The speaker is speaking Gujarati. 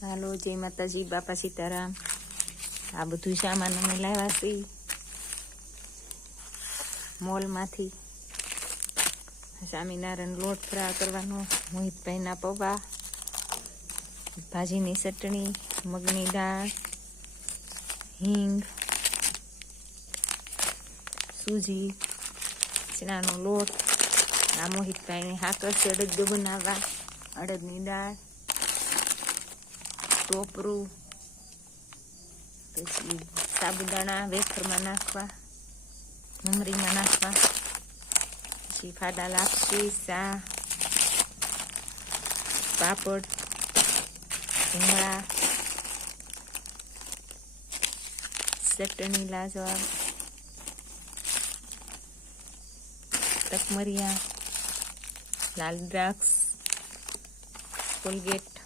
હાલો, જય માતાજી, બાપા સીતારામ. આ બધું સામાન અમે લાવ્યા છીએ મોલમાંથી. સ્વામિનારાયણ લોટ ફ્રાય કરવાનો, મોહિતભાઈના પૌવા, ભાજીની ચટણી, મગની દાળ, હિંગ, સૂજી, ચણાનો લોટ. આ મોહિતભાઈને હાકર છે અડદિયો બનાવવા, અડદની દાળ, ટોપરું, પછી સાબુદાણા વેફરમાં નાખવા, મમરીમાં નાખવા, પછી ફાડા લાપસી, ચા, પાપડ, ભૂંગળા, ચટણી લાજવાબ, તકમરિયા, લાલ દ્રાક્ષ, કોલગેટ,